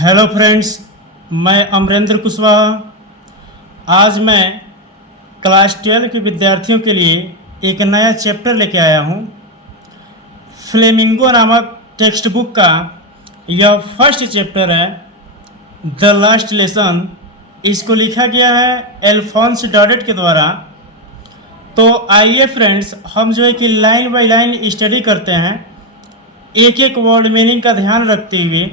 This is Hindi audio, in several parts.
हेलो फ्रेंड्स, मैं अमरेंद्र कुशवाहा। आज मैं क्लास 12 के विद्यार्थियों के लिए एक नया चैप्टर लेके आया हूँ। फ्लेमिंगो नामक टेक्स्ट बुक का यह फर्स्ट चैप्टर है, द लास्ट लेसन। इसको लिखा गया है एल्फोंस डॉडेट के द्वारा। तो आइए फ्रेंड्स, हम जो है कि लाइन बाय लाइन स्टडी करते हैं, एक एक वर्ड मीनिंग का ध्यान रखते हुए।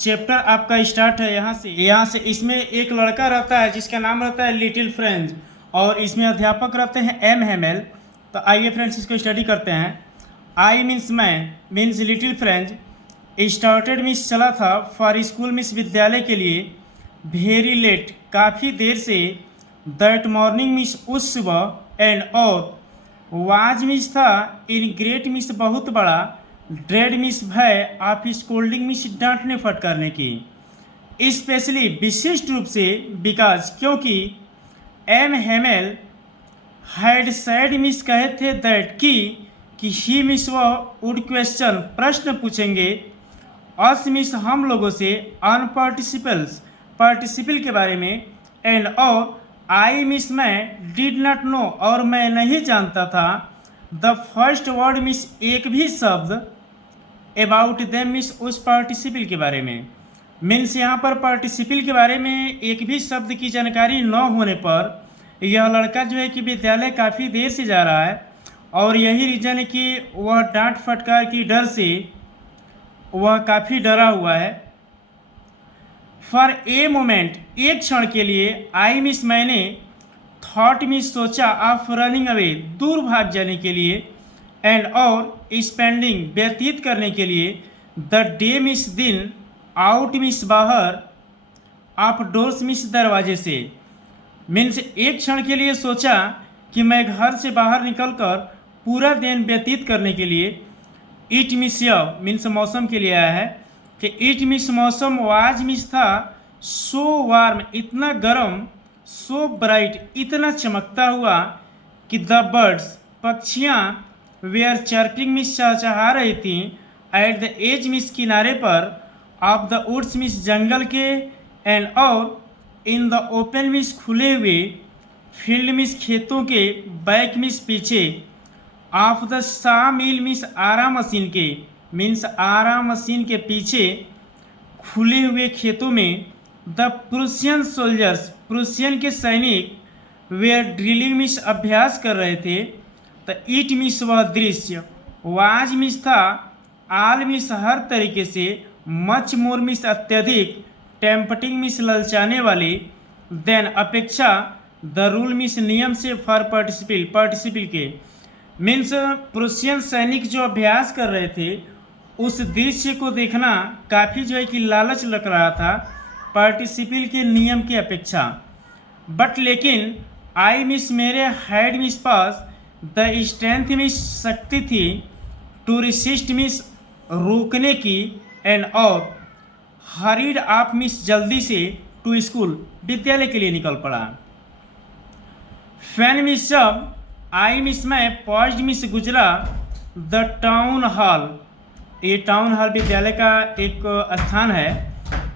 चैप्टर आपका स्टार्ट है यहाँ से इसमें एक लड़का रहता है जिसका नाम रहता है लिटिल फ्रेंच, और इसमें अध्यापक रहते हैं एम हेमेल। तो आइए फ्रेंड्स, इसको स्टडी करते हैं। आई मीन्स मैं, means little French started means चला था, फॉर स्कूल मीन्स विद्यालय के लिए, वेरी लेट काफ़ी देर से, दैट मॉर्निंग मीन्स उस सुबह, एंड और, वाज मीन्स था, इन ग्रेट मीन्स बहुत बड़ा, ड्रेड मिस भय, आप स्कोल्डिंग मिस डांटने फटकारने की, स्पेशली विशिष्ट रूप से, बिकॉज क्योंकि, M Hamel had said miss कहे थे दैट कि ही मिस वह वुड क्वेश्चन प्रश्न पूछेंगे, अस मिस हम लोगों से, ऑन पार्टिसिपल के बारे में, एंड और, आई मिस मैं, डिड नॉट नो और मैं नहीं जानता था, द फर्स्ट वर्ड मिस एक भी शब्द, अबाउट देम मीन्स उस पार्टिसिपल के बारे में। मीन्स यहाँ पर पार्टिसिपल के बारे में एक भी शब्द की जानकारी न होने पर यह लड़का जो है कि विद्यालय काफ़ी देर से जा रहा है, और यही रीज़न है कि वह डांट फटकार की डर से वह काफ़ी डरा हुआ है। फॉर ए मोमेंट एक क्षण के लिए, आई मिस मैंने, थॉट मिस सोचा, ऑफ रनिंग अवे दूर भाग जाने के लिए, एंड और, स्पेंडिंग व्यतीत करने के लिए, द डे मिस दिन, आउट मिस बाहर, ऑफ डोर्स मिस दरवाजे से। मीन्स एक क्षण के लिए सोचा कि मैं घर से बाहर निकलकर पूरा दिन व्यतीत करने के लिए, इट मिस यह मीन्स मौसम के लिए आया है कि इट मिस मौसम, वाज मिस था, सो वार्म इतना गर्म, सो ब्राइट इतना चमकता हुआ, कि द बर्ड्स पक्षियाँ, वेयर चर्पिंग मिस चहचहा रही थी, एट द एज मिस किनारे पर, ऑफ द वुड्स मिस जंगल के, एंड और, इन द ओपन मिस खुले हुए, फील्ड मिस खेतों के, बैक मिस पीछे, ऑफ द सा मिल मिस आरा मशीन के, मीन्स आरा मशीन के पीछे खुले हुए खेतों में, द प्रूसियन सोल्जर्स प्रूसियन के सैनिक, वेयर ड्रिलिंग मिस अभ्यास कर रहे थे, तो ईट मिस वह दृश्य, वाज मिस था, आल मिस हर तरीके से, मच मोर मिस अत्यधिक, टेम्पटिंग मिस ललचाने वाले, देन अपेक्षा, द रूल मिस नियम से, फॉर पार्टिसिपल के। मीन्स प्रूसियन सैनिक जो अभ्यास कर रहे थे उस दृश्य को देखना काफ़ी जो है कि लालच लग रहा था पार्टिसिपल के नियम की अपेक्षा। बट लेकिन आई मिस मेरे, had miss pass, the strength miss शक्ति थी, टू रिसिस्ट मिस रोकने की, एंड और, हरीड आप मिस जल्दी से, टू स्कूल विद्यालय के लिए निकल पड़ा। फैन मिस जब, आई मिस मैं, पॉइज्ड मिस गुजरा, द टाउन हॉल, ये टाउन हॉल विद्यालय का एक स्थान है,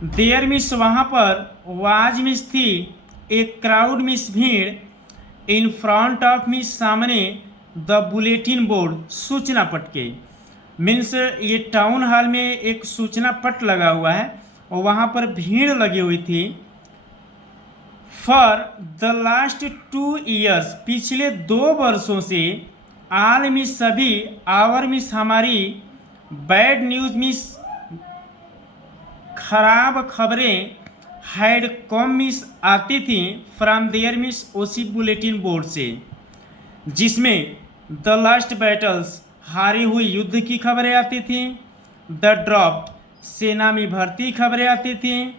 देयर मिस वहाँ पर, वाज मिस थी, एक क्राउड मिस भीड़, इन फ्रंट ऑफ मिस सामने, द बुलेटिन बोर्ड सूचना पट के। मीन्स ये टाउन हॉल में एक सूचना पट लगा हुआ है और वहाँ पर भीड़ लगी हुई थी। फॉर द लास्ट 2 ईयर्स पिछले 2 वर्षों से, आल मिस सभी, आवर मिस हमारी, बैड न्यूज मिस खराब खबरें, हैड कॉम मिस आती थी, फ्रॉम देयर मिस उसी बुलेटिन बोर्ड से, जिसमें द लास्ट बैटल्स हारी हुई युद्ध की खबरें आती थी, द ड्रॉप सेना में भर्ती खबरें आती थी,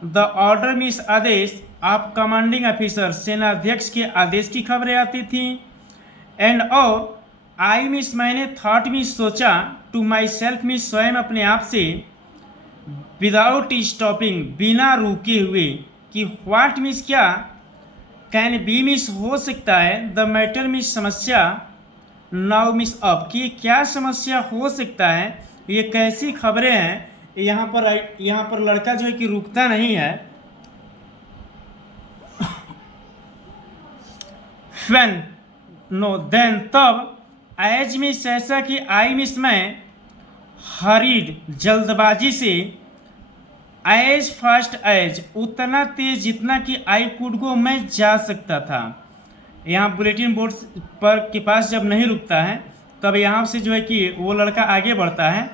द ऑर्डर मिस आदेश, ऑफ कमांडिंग ऑफिसर सेना अध्यक्ष के आदेश की खबरें आती थी, एंड और, आई मिस मैंने, थॉट मिस सोचा, टू माई सेल्फ मिस स्वयं अपने आप से, विदाउट स्टॉपिंग बिना रुके हुए, कि व्हाट मिस क्या, कैन बी मिस हो सकता है, द मैटर मिस समस्या, नाउ मिस अब कि क्या समस्या हो सकता है, ये कैसी खबरें हैं, यहाँ पर लड़का जो है कि रुकता नहीं है। फैन नो देन तब एज मिस ऐसा कि आई मिस मैं हरीड जल्दबाजी से एज फास्ट एज उतना तेज जितना कि आई कुड गो मैं जा सकता था। यहाँ बुलेटिन बोर्ड पर के पास जब नहीं रुकता है तब यहाँ से जो है कि वो लड़का आगे बढ़ता है।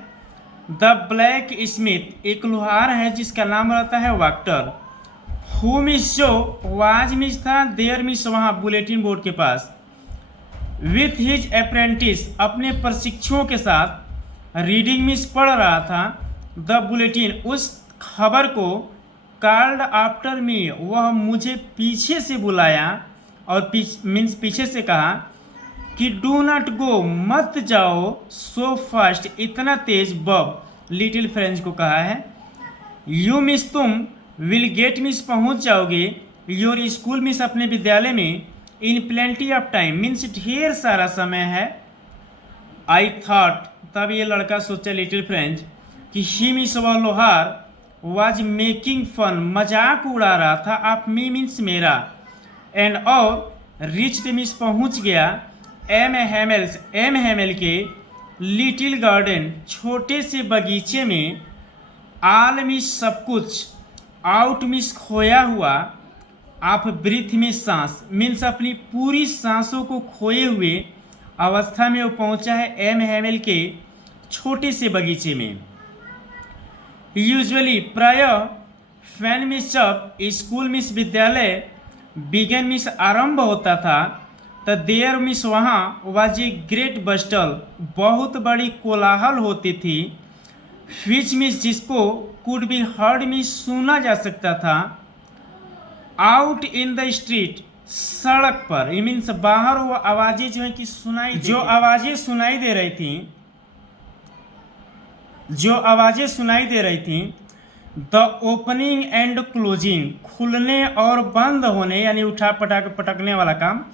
द ब्लैक स्मिथ एक लोहार है जिसका नाम रहता है वाक्टर। हु मिस जो वाज मिस था देयर मिस वहाँ बुलेटिन बोर्ड के पास। विथ हिज अप्रेंटिस अपने प्रशिक्षुओं के साथ रीडिंग मिस पढ़ रहा था। द बुलेटिन उस खबर को कॉल्ड आफ्टर मी वह मुझे पीछे से बुलाया और मीन्स पीछे से कहा कि डू नॉट गो मत जाओ सो फास्ट इतना तेज बब लिटिल फ्रेंच को कहा है। यू मिस तुम विल गेट मिस पहुंच जाओगे योर स्कूल मिस अपने विद्यालय में in plenty of time means ढेर सारा समय है। आई थॉट तब ये लड़का सोचा लिटिल फ्रेंच कि ही मिस वह लोहार वाज मेकिंग फन मजाक उड़ा रहा था आप मी मीन्स मेरा। एंड और रिच्ड मिस पहुंच गया एम हेमेल के लिटिल गार्डन छोटे से बगीचे में। आल मिस सब कुछ आउट मिस खोया हुआ आप ब्रीथ में सांस मीन्स अपनी पूरी सांसों को खोए हुए अवस्था में वो पहुंचा है एम हेमेल के छोटे से बगीचे में। यूजुअली प्राय फैन मिस जब स्कूल मिस विद्यालय बिगन मिस आरंभ होता था तो देयर मिस वहाँ वाज ए ग्रेट बस्टल बहुत बड़ी कोलाहल होती थी। विच मिस जिसको कुड बी हर्ड मिस सुना जा सकता था। आउट इन द स्ट्रीट सड़क पर ये मीन्स बाहर वो आवाज़ें जो है कि आवाज़ें सुनाई दे रही थी द ओपनिंग एंड क्लोजिंग खुलने और बंद होने यानी उठा पटकने वाला काम।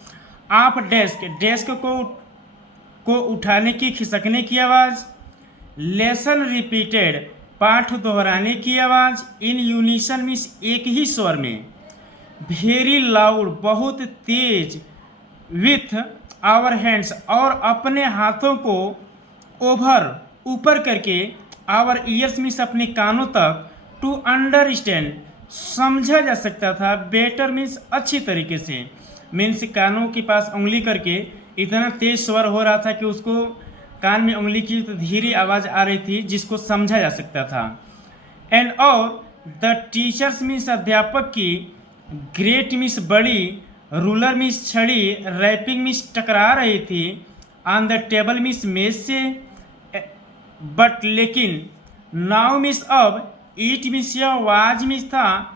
आप डेस्क को उठाने की खिसकने की आवाज़। लेसन रिपीटेड पाठ दोहराने की आवाज़। इन यूनिसन मीन्स एक ही स्वर में। वेरी लाउड बहुत तेज। विथ आवर हैंड्स और अपने हाथों को ओवर ऊपर करके। आवर ईयर्स मीन्स अपने कानों तक। टू अंडरस्टैंड समझा जा सकता था। बेटर मीन्स अच्छी तरीके से मीन्स कानों के पास उंगली करके इतना तेज स्वर हो रहा था कि उसको कान में उंगली की तो धीरे आवाज़ आ रही थी जिसको समझा जा सकता था। एंड और द टीचर्स मीन्स अध्यापक की। ग्रेट मीन्स बड़ी। रूलर मीन्स छड़ी। रैपिंग मीन्स टकरा रही थी। ऑन द टेबल मीन्स मेज से। बट लेकिन नाउ मिस अब। ईट मिस या वाज मिस था।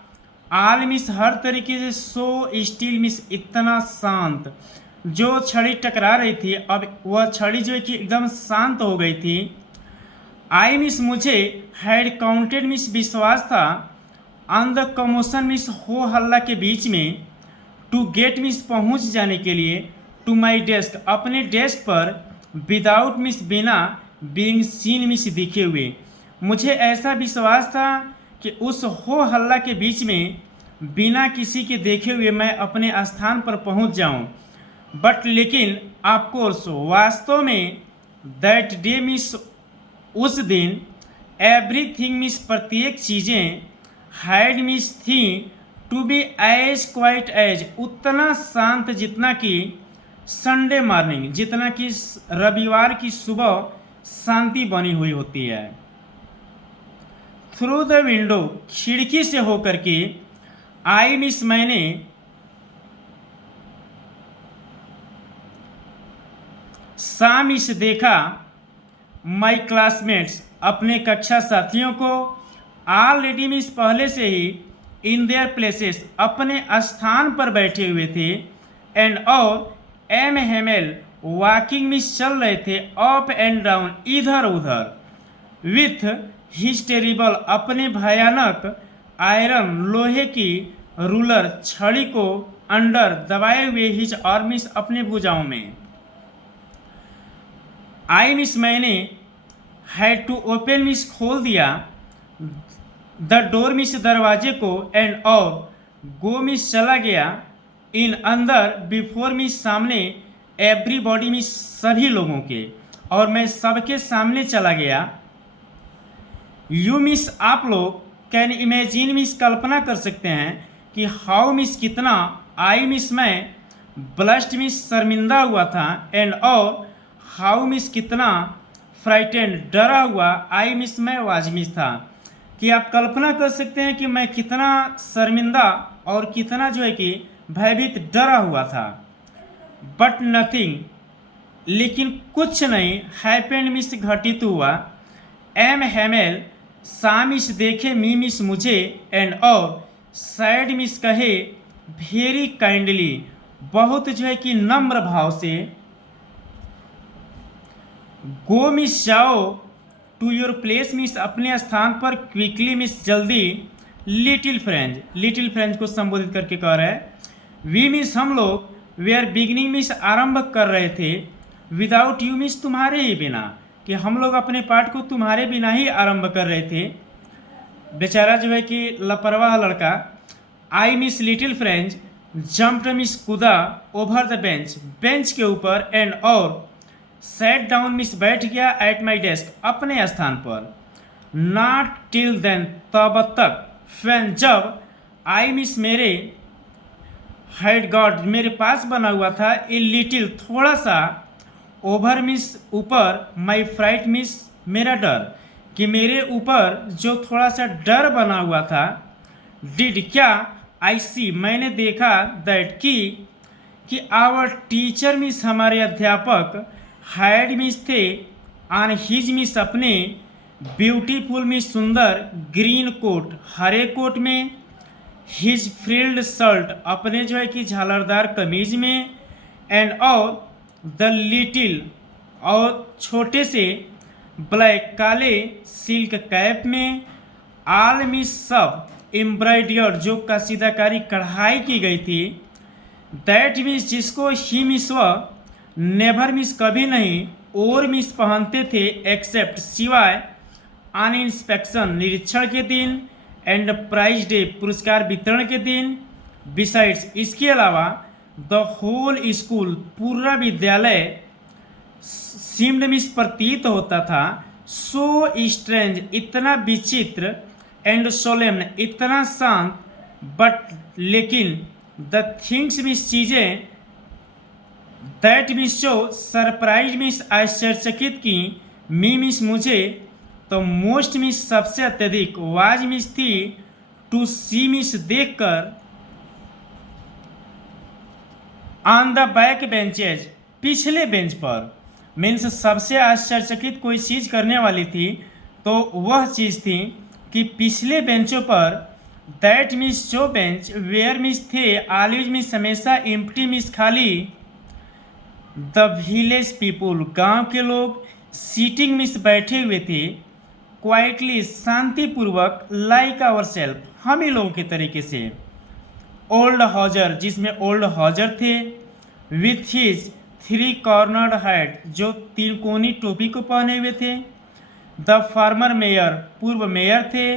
आल मिस हर तरीके से। सो स्टील मिस इतना शांत। जो छड़ी टकरा रही थी अब वह छड़ी जो है कि एकदम शांत हो गई थी। आई मिस मुझे हैड काउंटेड मिस विश्वास था। ऑन द कमोशन मिस हो हल्ला के बीच में। टू गेट मिस पहुंच जाने के लिए। टू माई डेस्क अपने डेस्क पर। विदाउट मिस बिना। बीइंग सीन मिस दिखे हुए। मुझे ऐसा विश्वास था कि उस हो हल्ला के बीच में बिना किसी के देखे हुए मैं अपने स्थान पर पहुंच जाऊं। बट लेकिन ऑफकोर्स वास्तव में दैट डे मिस उस दिन। एवरीथिंग मिस प्रत्येक चीज़ें। हैड मिस थी to be as quite as उतना शांत जितना कि संडे मॉर्निंग जितना कि रविवार की सुबह शांति बनी हुई होती है। थ्रू द विंडो खिड़की से होकर के। आई मिस मैंने। सा मिस देखा। माई क्लासमेट्स अपने कक्षा साथियों को। ऑलरेडी मिस पहले से ही। इन देयर प्लेसेस अपने स्थान पर बैठे हुए थे। एंड और एम हेमेल वॉकिंग मिस चल रहे थे अप एंड डाउन इधर उधर। विथ हिज टेरिबल अपने भयानक आयरन लोहे की रूलर छड़ी को अंडर दबाए हुए हिज आर्मिस अपने भुजाओं में। आई मिस मैंने हैड टू ओपन मिस खोल दिया। द डोर मिस दरवाजे को एंड और गो मिस चला गया इन अंदर बिफोर मिस सामने एवरीबॉडी मिस सभी लोगों के और मैं सबके सामने चला गया। यू मिस आप लोग कैन इमेजिन मिस कल्पना कर सकते हैं कि हाउ मिस कितना आई मिस मैं ब्लस्ट मिस शर्मिंदा हुआ था एंड और हाउ मिस कितना फ्राइटेंड डरा हुआ आई मिस मैं वाज मिस था। कि आप कल्पना कर सकते हैं कि मैं कितना शर्मिंदा और कितना जो है कि भयभीत डरा हुआ था। बट नथिंग लेकिन कुछ नहीं हैपेंड मिस घटित हुआ। एम हेमेल सा मिस देखे मी मिस मुझे एंड और सैड मिस कहे वेरी काइंडली बहुत जो है कि नम्र भाव से। गो मिस जाओ टू योर प्लेस मिस अपने स्थान पर क्विकली मिस जल्दी। लिटिल फ्रेंड को संबोधित करके कह रहा है। वी मिस हम लोग वे आर बिगिनिंग मिस आरंभ कर रहे थे विदाउट यू मिस तुम्हारे ही बिना कि हम लोग अपने पाठ को तुम्हारे बिना ही आरंभ कर रहे थे। बेचारा जो है कि लापरवाह लड़का। I miss little friend jumped miss कूदा ओवर द बेंच के ऊपर एंड और सैट डाउन मिस बैठ गया एट माई डेस्क अपने स्थान पर। नॉट टिल देन तब तक फैन जब आई मिस मेरे हैड गॉड मेरे पास बना हुआ था ए लिटिल थोड़ा सा ओवर मिस ऊपर माई फ्राइट मिस मेरा डर कि मेरे ऊपर जो थोड़ा सा डर बना हुआ था। डिड क्या आई सी मैंने देखा दैट कि आवर टीचर मिस हमारे अध्यापक हैड मिस थे ऑन हिज मिस अपने ब्यूटीफुल मिस सुंदर ग्रीन कोट हरे कोट में हिज फ्रिल्ड शर्ट अपने जो है कि झालरदार कमीज में एंड और द लिटिल और छोटे से ब्लैक काले सिल्क कैप में आल मिस सब एम्ब्रॉयडर्ड जो कसीदाकारी कढ़ाई की गई थी। दैट मिस जिसको ही मिस व नेवर मिस कभी नहीं और मिस पहनते थे एक्सेप्ट सिवाय ऑन इंस्पेक्शन निरीक्षण के दिन एंड प्राइज डे पुरस्कार वितरण के दिन। बिसाइड्स इसके अलावा द होल स्कूल पूरा विद्यालय सीम्ड मिस प्रतीत होता था सो स्ट्रेंज इतना विचित्र एंड सोलेम्न इतना शांत बट लेकिन द थिंग्स मिस चीज़ें दैट मिस जो सरप्राइज मिस आश्चर्यचकित की मी मिस मुझे तो मोस्ट मिस सबसे अत्यधिक वाज मिस थी टू सी मिस देखकर ऑन द बैक बेंचेज पिछले बेंच पर। मीन्स सबसे आश्चर्यचकित कोई चीज़ करने वाली थी तो वह चीज़ थी कि पिछले बेंचों पर दैट मिस जो बेंच वेयर मिस थे ऑलवेज मिस हमेशा एम्प्टी मिस खाली। द विलेज पीपुल गांव के लोग सीटिंग मिस बैठे हुए थे क्वाइटली शांतिपूर्वक लाइक आवर सेल्फ हम ही लोगों के तरीके से। ओल्ड हॉजर जिसमें ओल्ड हॉजर थे with his three cornered hat जो तीन कोनी टोपी को पहने हुए थे। द फार्मर मेयर पूर्व मेयर थे।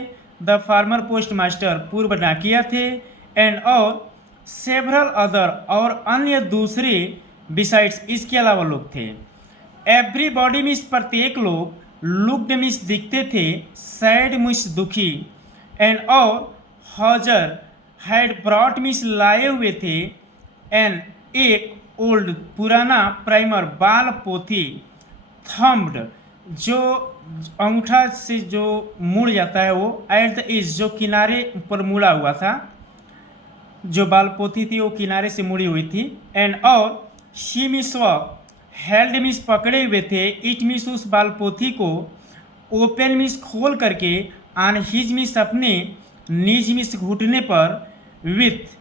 द फार्मर पोस्ट मास्टर पूर्व डाकिया थे एंड और सेवरल अदर और अन्य दूसरे बिसाइड्स इसके अलावा लोग थे। एवरीबॉडी मिस प्रत्येक लोग लुक्ड मिस दिखते थे सैड मिस दुखी एंड और हॉजर हैड ब्रॉट मिस लाए हुए थे एन एक ओल्ड पुराना प्राइमर बाल पोथी थम्ब्ड जो अंगूठा से जो मुड़ जाता है वो एट द एज जो किनारे पर मुड़ा हुआ था जो बाल पोथी थी वो किनारे से मुड़ी हुई थी एंड और शी मिस व हेल्ड मिस पकड़े हुए थे इट मिस उस बाल पोथी को ओपन मिस खोल करके ऑन हिज मिस अपने निज मिस घुटने पर विथ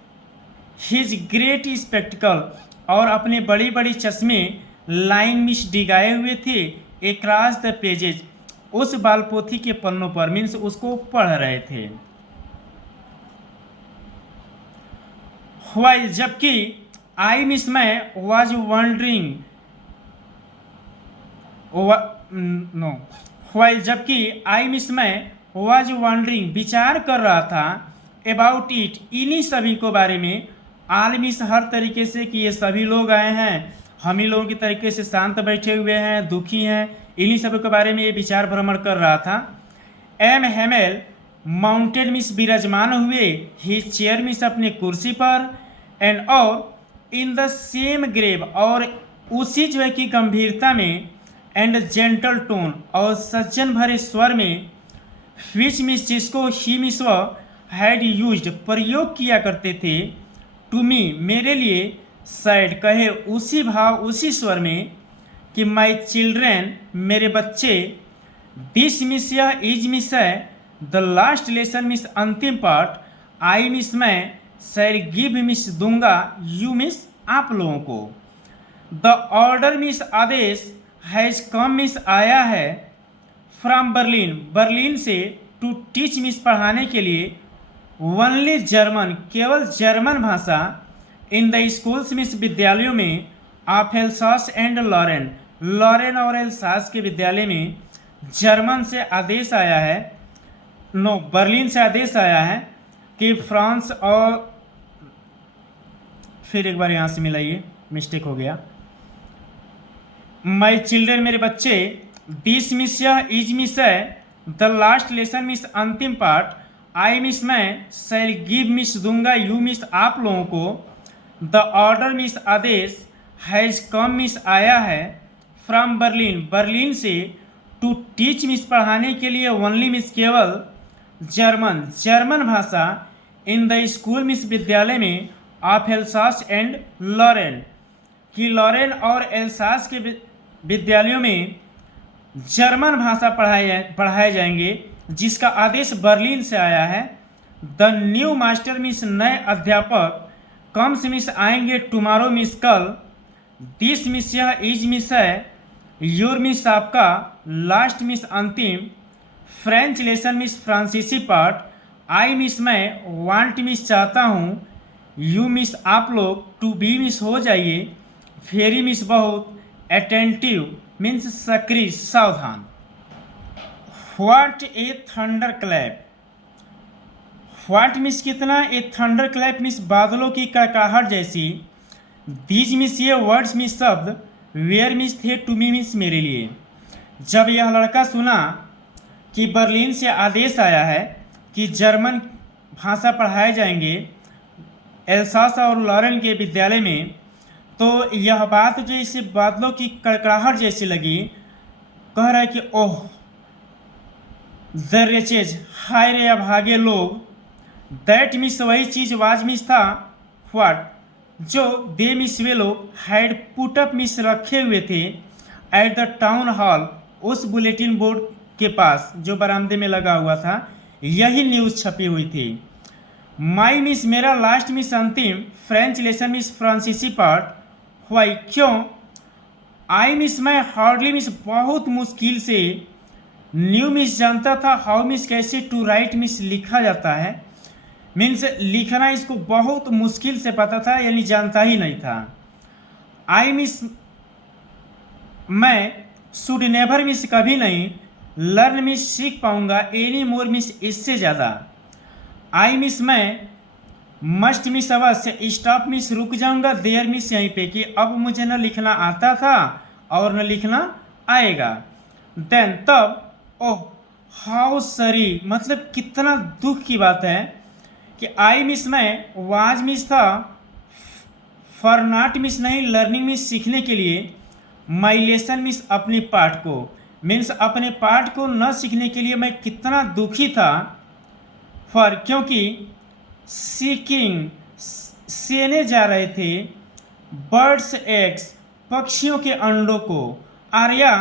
हिज ग्रेट स्पेक्टिकल और अपने बड़ी बड़ी चश्मे लाइन मिस डिगाए हुए थे एक्रॉस द पेजेज उस बाल पोथी के पन्नों पर मीन्स उसको पढ़ रहे थे। व्हाइल जबकि आई मिस मैं वाज वंडरिंग नो व्हाइल जबकि आई मिस मैं वॉज वॉन्डरिंग विचार कर रहा था अबाउट इट इन्हीं सभी को बारे में ऑल मिस हर तरीके से कि ये सभी लोग आए हैं हम ही लोगों की तरीके से शांत बैठे हुए हैं दुखी हैं इन्हीं सभी के बारे में ये विचार भ्रमण कर रहा था। एम हेमेल माउंटेन मिस विराजमान हुए ही चेयर मिस अपने कुर्सी पर एंड और इन द सेम ग्रेव और उसी जो है कि गंभीरता में एंड जेंटल टोन और सज्जन भरे स्वर में विच मिस जिसको ही मिस हैड यूज्ड प्रयोग किया करते थे टू मी मेरे लिए सैड कहे उसी भाव उसी स्वर में कि माई चिल्ड्रेन मेरे बच्चे दिस मिस यह इज मिस है द लास्ट लेसन मिस अंतिम पार्ट आई मिस मैं सैर गिव मिस दूंगा यू मिस आप लोगों को द ऑर्डर मिस आदेश हैज कम मिस आया है फ्रॉम बर्लिन बर्लिन से टू टीच मिस पढ़ाने के लिए ओनली जर्मन केवल जर्मन भाषा इन द स्कूल्स मिस विद्यालयों में of Alsace and Lorraine Lorraine और एल्सास के विद्यालय में जर्मन से आदेश आया है बर्लिन से आदेश आया है कि फ्रांस और फिर एक बार यहाँ से मिलाइए मिस्टेक हो गया माई चिल्ड्रेन मेरे बच्चे दिस मिस यह इज मिस है द लास्ट लेसन मिस अंतिम पार्ट आई मिस मैं सैर गिव मिस दूंगा यू मिस आप लोगों को द ऑर्डर मिस आदेश हैज कम मिस आया है फ्रॉम बर्लिन बर्लिन से टू टीच मिस पढ़ाने के लिए ओनली मिस केवल जर्मन जर्मन भाषा इन द स्कूल मिस विद्यालय में ऑफ एल्सास एंड लॉरेन कि लॉरेन और एल्सास के विद्यालयों में जर्मन भाषा पढ़ाए जाएंगे जिसका आदेश बर्लिन से आया है। द न्यू मास्टर मिस नए अध्यापक कम्स मिस आएंगे tomorrow miss call this miss यह इज मिस है योर मिस आपका लास्ट मिस अंतिम फ्रेंच लेसन मिस फ्रांसीसी पार्ट आई मिस मैं वांट मिस चाहता हूँ यू मिस आप लोग टू बी मिस हो जाइए फेरी मिस बहुत अटेंटिव मीन्स सक्रिय सावधान। What A thunder clap what miss कितना ए थंडर क्लैप मिस बादलों की कड़काहट जैसी दीज मिस ये वर्ड्स मिस शब्द वेयर मिस थे टू मी मिस मेरे लिए। जब यह लड़का सुना कि बर्लिन से आदेश आया है कि जर्मन भाषा पढ़ाए जाएंगे एल्सास और लॉरेन के विद्यालय में तो यह बात जो इसे बादलों की कड़कड़ाहट जैसी लगी। कह रहा है कि ओह द रेचेज हाय रे अभागे लोग दैट मिस वही चीज़ वाज मिस था व्हाट जो दे मिस वे लोग हैड पुट अप मिस रखे हुए थे एट द टाउन हॉल उस बुलेटिन बोर्ड के पास जो बरामदे में लगा हुआ था यही न्यूज़ छपी हुई थी। माई मिस मेरा लास्ट मिस अंतिम फ्रेंच लेसन मिस फ्रांसीसी पार्ट वाई क्यों आई मिस मैं हार्डली मिस बहुत मुश्किल से न्यू मिस जानता था हाउ मिस कैसे टू राइट मिस लिखा जाता है मीन्स लिखना इसको बहुत मुश्किल से पता था यानी जानता ही नहीं था। आई मिस मैं शुड नेवर मिस कभी नहीं लर्न मिस सीख पाऊंगा एनी मोर मिस इससे ज़्यादा। आई मिस मैं मस्ट मिस अवश्य स्टॉप मिस रुक जाऊंगा देयर मिस यहीं पे कि अब मुझे न लिखना आता था और न लिखना आएगा। देन तब ओह हाउ सरी मतलब कितना दुख की बात है कि आई मिस मैं वाज मिस था फॉर नॉट मिस नहीं लर्निंग मिस सीखने के लिए माई लेसन मिस अपनी पाठ को मीन्स अपने पाठ को न सीखने के लिए मैं कितना दुखी था फॉर क्योंकि सीकिंग सेने जा रहे थे बर्ड्स एग्स पक्षियों के अंडों को आर्या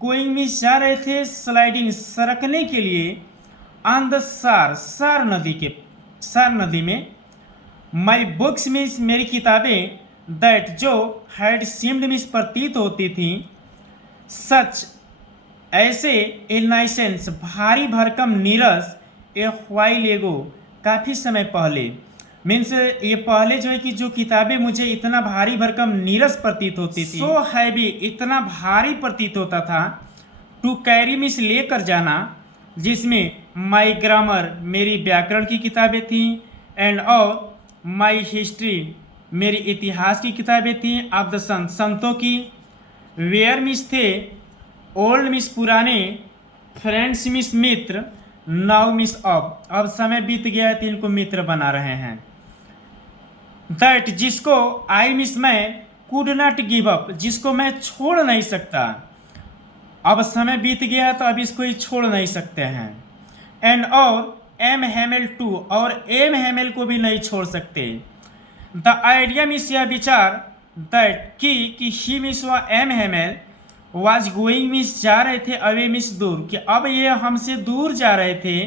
गोइंग मिस जा रहे थे स्लाइडिंग सरकने के लिए ऑन द सार नदी में माई बुक्स मिस मेरी किताबें दैट जो हैड सीम्ड मिस प्रतीत होती थी सच ऐसे ए नाइसेंस भारी भरकम नीरस ए व्हाइल एगो काफ़ी समय पहले मीन्स ये पहले जो है कि जो किताबें मुझे इतना भारी भरकम नीरस प्रतीत होती थी सो हैवी इतना भारी प्रतीत होता था टू कैरी मिस लेकर जाना जिसमें माई ग्रामर मेरी व्याकरण की किताबें थीं, एंड और माई हिस्ट्री मेरी इतिहास की किताबें थीं। ऑफ द संतों की। वेयर मिस थे ओल्ड मिस पुराने, फ्रेंड्स मिस मित्र, नाउ मिस अब समय बीत गया है तो इनको मित्र बना रहे हैं। दैट जिसको आई मिस मैं कुड नॉट गिव अप, जिसको मैं छोड़ नहीं सकता, अब समय बीत गया तो अब इसको ही छोड़ नहीं सकते हैं। एंड और एम हेमेल टू, और एम हेमेल को भी नहीं छोड़ सकते। द आइडिया मिस यह विचार दैट कि ही मिस व M Hamel was going miss जा रहे थे अवे मिस दूर, कि अब ये हमसे दूर जा रहे थे।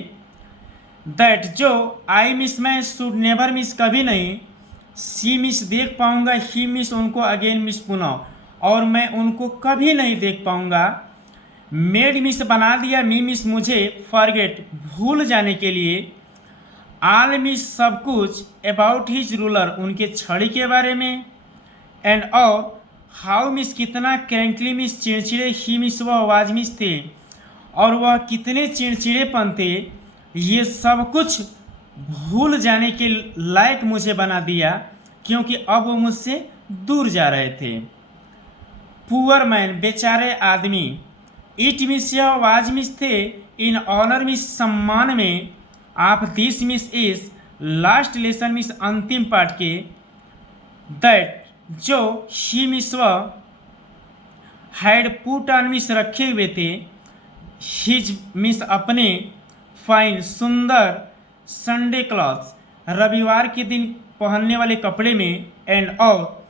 दैट जो आई मिस मैं शुड नेवर मिस कभी नहीं, सी मिस देख पाऊंगा, ही मिस उनको अगेन मिस पुनः, और मैं उनको कभी नहीं देख पाऊंगा। मेड मिस बना दिया मी मिस मुझे, फॉरगेट भूल जाने के लिए। आल मिस सब कुछ, अबाउट हिज रूलर उनके छड़ी के बारे में। एंड और हाउ मिस कितना, क्रैंकली मिस चिड़चिड़े, ही मिस वह आवाज मिस थे और वह कितने चिड़चिड़ेपन थे, ये सब कुछ भूल जाने के लायक मुझे बना दिया, क्योंकि अब वो मुझसे दूर जा रहे थे। पुअर मैन बेचारे आदमी, इट मिस यह आवाज मिस थे, इन ऑनर मिस सम्मान में, आप दिस मिस इस लास्ट लेसन मिस अंतिम पाठ के। दैट जो ही मिस व हैड पुट ऑन मिस रखे हुए थे, हिज मिस अपने फाइन सुंदर संडे क्लॉथ्स रविवार के दिन पहनने वाले कपड़े में। एंड और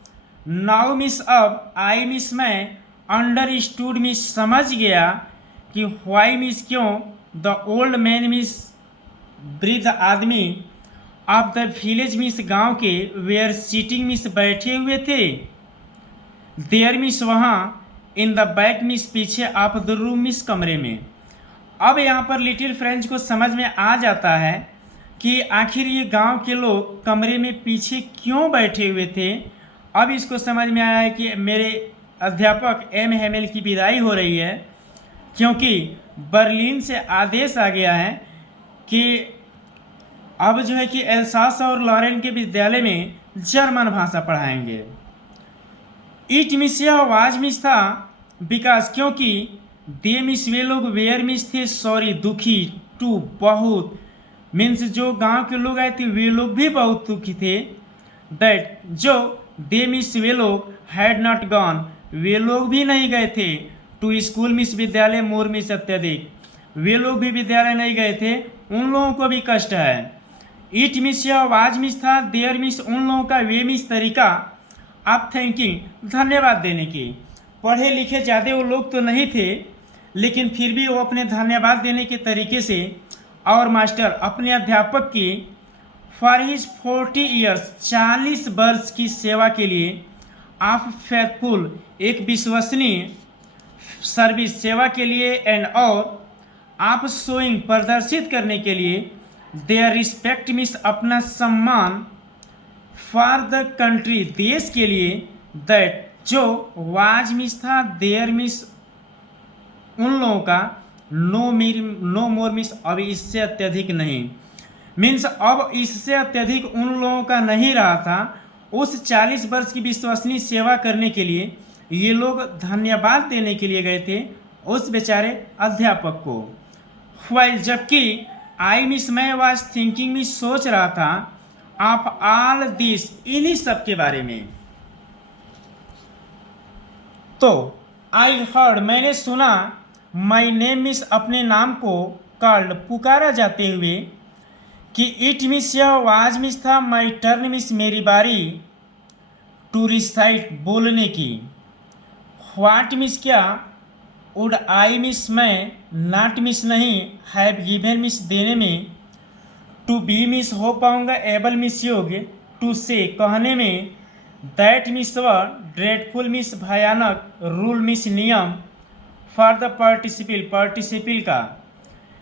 नाउ मिस अब आई मिस मैं अंडर स्टूड मिस समझ गया कि वाई मिस क्यों द ओल्ड मैन मिस वृद्ध आदमी ऑफ द विलेज मिस गांव के वेयर सीटिंग मिस बैठे हुए थे, देयर मिस वहाँ, इन द बैक मिस पीछे ऑफ द रूम मिस कमरे में। अब यहाँ पर लिटिल फ्रेंच को समझ में आ जाता है कि आखिर ये गांव के लोग कमरे में पीछे क्यों बैठे हुए थे। अब इसको समझ में आया है कि मेरे अध्यापक एम हेमेल की विदाई हो रही है, क्योंकि बर्लिन से आदेश आ गया है कि अब जो है कि एल्सास और लॉरेन के विद्यालय में जर्मन भाषा पढ़ाएंगे। इट मिस यह आवाज मिस था, बिकॉज क्योंकि दे मिस वे लोग वेयर मिस थे सॉरी दुखी, टू बहुत मीन्स जो गांव के लोग आए थे वे लोग भी बहुत दुखी थे। दैट जो दे मिस वे लोग हैड नॉट गॉन, वे लोग भी नहीं गए थे। टू स्कूल मिस विद्यालय मोर मिस अत्यधिक, वे लोग भी विद्यालय नहीं गए थे, उन लोगों को भी कष्ट है। इट मिस यह आवाज मिस था, देयर मिस उन लोगों का, वे मिस तरीका आप थैंकिंग धन्यवाद देने की। पढ़े लिखे ज़्यादा वो लोग तो नहीं थे, लेकिन फिर भी वो अपने धन्यवाद देने के तरीके से और मास्टर अपने अध्यापक की फॉर हिज 40 ईयर्स 40 वर्ष की सेवा के लिए, आप फेथफुल एक विश्वसनीय सर्विस सेवा के लिए, एंड और आप शोइंग प्रदर्शित करने के लिए, देयर रिस्पेक्ट मिस अपना सम्मान, फॉर द कंट्री देश के लिए। दैट जो वाज मिस था, देयर मिस उन लोगों का, नो मोर मिस अब इससे अत्यधिक नहीं, मीन्स अब इससे अत्यधिक उन लोगों का नहीं रहा था। उस 40 वर्ष की विश्वसनीय सेवा करने के लिए ये लोग धन्यवाद देने के लिए गए थे उस बेचारे अध्यापक को। वाइल जबकि आई मिस मैं वाज थिंकिंग मिस सोच रहा था ऑफ ऑल दिस इन्हीं सब के बारे में। तो आई हर्ड मैंने सुना, माई नेम मिस अपने नाम को, कॉल्ड पुकारा जाते हुए, कि इट मिस यह आवाज मिस था, माई टर्न मिस मेरी बारी, टू रिसाइट बोलने की। व्हाट मिस क्या, वुड आई मिस मैं, नॉट मिस नहीं, हैव गिवन मिस देने में, टू बी मिस हो पाऊंगा, एबल मिस योग्य, टू से कहने में, दैट मिस व ड्रेडफुल मिस भयानक, रूल मिस नियम, फॉर द पार्टिसिपल का।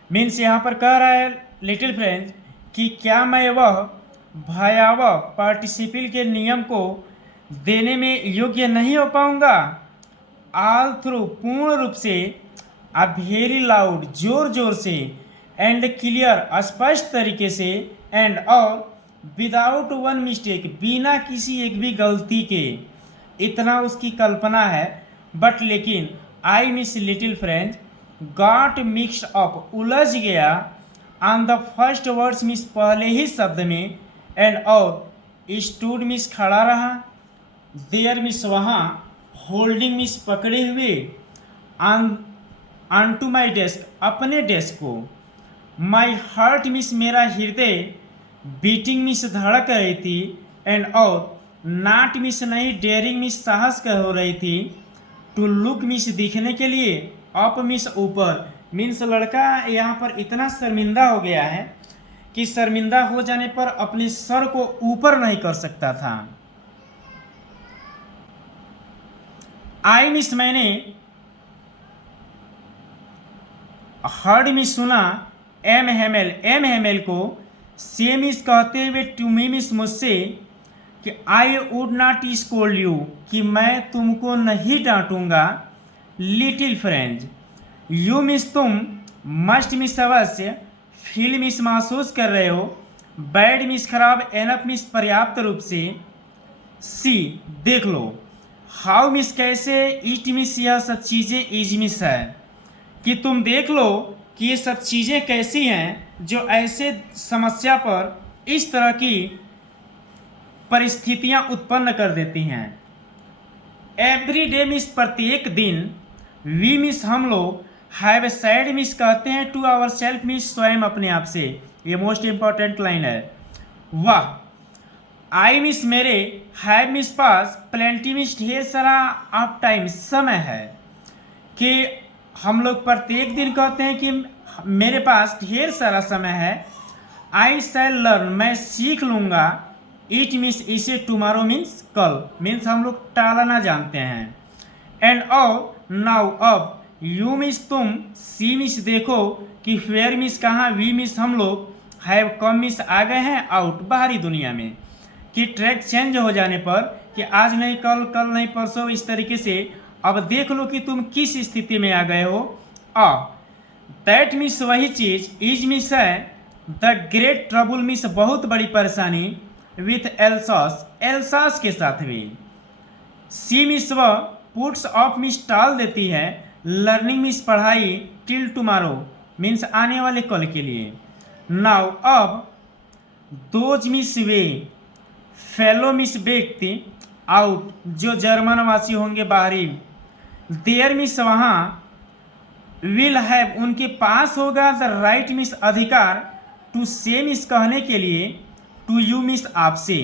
मीन्स यहाँ पर कह रहा है लिटिल फ्रेंड्स कि क्या मैं वह भयावह पार्टिसिपल के नियम को देने में योग्य नहीं हो पाऊंगा। ऑल थ्रू पूर्ण रूप से, अ वेरी लाउड जोर जोर से, एंड क्लियर स्पष्ट तरीके से एंड और विदाउट वन मिस्टेक बिना किसी एक भी गलती के, इतना उसकी कल्पना है। बट लेकिन I miss little French got mixed up उलझ गया on the first words miss पहले ही शब्द में एंड और स्टूड मिस खड़ा रहा, देयर मिस वहाँ, होल्डिंग मिस पकड़े हुए, ऑन टू माई डेस्क अपने डेस्क को, माई हार्ट मिस मेरा हृदय, बीटिंग मिस धड़क रही थी एंड और नाट मिस नहीं डेयरिंग मिस साहस कर हो रही थी, टू लुक मिस दिखने के लिए, अप मिस ऊपर। मीन्स लड़का यहाँ पर इतना शर्मिंदा हो गया है कि शर्मिंदा हो जाने पर अपने सर को ऊपर नहीं कर सकता था। आई मिस मैंने, हर्ड मिस सुना, एम हेमेल को से मिस कहते हुए टू मी मिस मुझसे कि I would not scold you कि मैं तुमको नहीं डांटूंगा, लिटिल फ्रेंड यू मिस तुम, मस्ट मिस अवश्य, फील मिस महसूस कर रहे हो, बैड मिस खराब, एनफ मिस पर्याप्त रूप से, सी देख लो, हाउ मिस कैसे, इट मिस यह सब चीज़ें, इज मिस है कि तुम देख लो कि ये सब चीज़ें कैसी हैं जो ऐसे समस्या पर इस तरह की परिस्थितियां उत्पन्न कर देती हैं। एवरी डे मिस प्रत्येक दिन, वी मिस हम लोग, हैव सैड मिस कहते हैं टू आवर सेल्फ मिस स्वयं अपने आप से, ये मोस्ट इंपॉर्टेंट लाइन है। वाह, आई मिस मेरे, have miss pass, plenty miss ढेर सारा ऑफ टाइम समय है, कि हम लोग प्रत्येक दिन कहते हैं कि मेरे पास ढेर सारा समय है। आई शैल लर्न मैं सीख लूँगा, इट मीन्स इसे टुमारो मीन्स कल, मीन्स हम लोग टालना जानते हैं। एंड नाउ अब, यू मिस तुम, सी मिस देखो कि फेयर मिस कहाँ, वी मिस हम लोग, हैव कम मिस आ गए हैं आउट बाहरी दुनिया में, कि ट्रैक चेंज हो जाने पर कि आज नहीं कल, कल नहीं परसों, इस तरीके से अब देख लो कि तुम किस स्थिति में आ गए हो। दैट मिस वही चीज़, इज मिस है, द ग्रेट ट्रबल मिस बहुत बड़ी परेशानी, विथ एल्सास एल्सास के साथ भी, सी मिस वह, पुट्स ऑफ मिस टाल देती है, लर्निंग मिस पढ़ाई, टिल टुमारो मीन्स आने वाले कल के लिए। नाउ अब, those miss way, fellow miss व्यक्ति, आउट जो जर्मन वासी होंगे बाहरी, देयर मिस वहाँ, विल हैव उनके पास होगा, द राइट मिस अधिकार, टू से मिस कहने के लिए, टू यू मिस आपसे,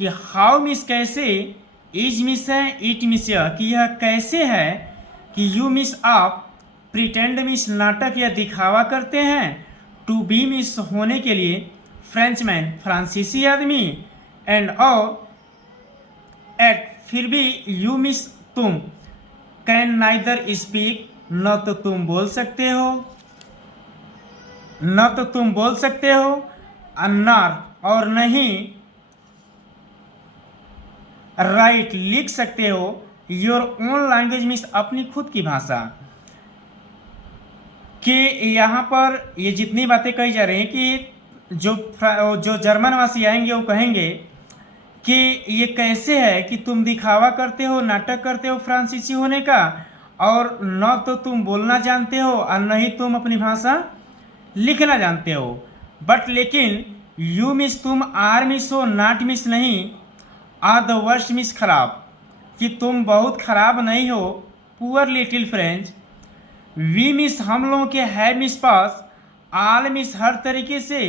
कि हाउ मिस कैसे, इज मिस है, इट मिस यह कि यह कैसे है, कि यू मिस आप, प्रिटेंड मिस नाटक या दिखावा करते हैं, टू बी मिस होने के लिए, फ्रेंचमैन फ्रांसीसी आदमी, एंड और एट फिर भी, यू मिस तुम, कैन नाइदर स्पीक न तो तुम बोल सकते हो, न तो तुम बोल सकते हो, अन्नार और नहीं, राइट लिख सकते हो, योर ओन लैंग्वेज मीन्स अपनी खुद की भाषा। कि यहाँ पर ये जितनी बातें कही जा रही हैं कि जो जर्मनवासी आएंगे वो कहेंगे कि ये कैसे है कि तुम दिखावा करते हो, नाटक करते हो फ्रांसीसी होने का, और न तो तुम बोलना जानते हो और न ही तुम अपनी भाषा लिखना जानते हो। बट लेकिन यू मिस तुम, आर मिस हो, नाट मिस नहीं, आर द वर्स्ट मिस खराब, कि तुम बहुत खराब नहीं हो, poor little French, we miss हम लोगों के, है मिस पास, आल मिस हर तरीके से,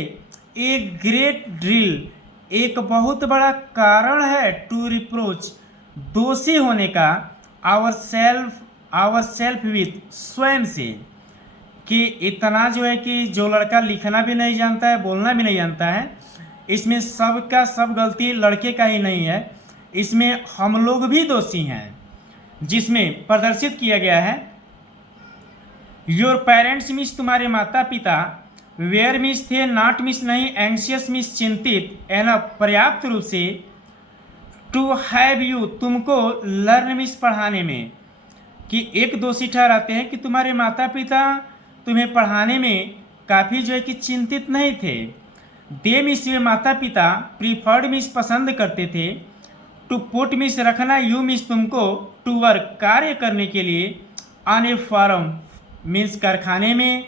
एक ग्रेट ड्रिल एक बहुत बड़ा कारण है, टू रिप्रोच दोषी होने का, आवर सेल्फ विथ स्वयं से, कि इतना जो है कि जो लड़का लिखना भी नहीं जानता है, बोलना भी नहीं जानता है, इसमें सबका सब गलती लड़के का ही नहीं है, इसमें हम लोग भी दोषी हैं। जिसमें प्रदर्शित किया गया है, योर पेरेंट्स मिस तुम्हारे माता पिता, वेयर मिस थे, नॉट मिस नहीं, एंशियस मिस चिंतित, एनफ पर्याप्त रूप से, टू हैव यू तुमको, लर्न मिस पढ़ाने में, कि एक दोषी ठहराते हैं कि तुम्हारे माता पिता तुम्हें पढ़ाने में काफ़ी जो है कि चिंतित नहीं थे। दे मिस वे माता पिता प्रीफर्ड मिस पसंद करते थे। टू पुट मिस रखना, यू मिस तुमको, टू वर्क कार्य करने के लिए, ऑन ए फार्म मीन्स कारखाने में,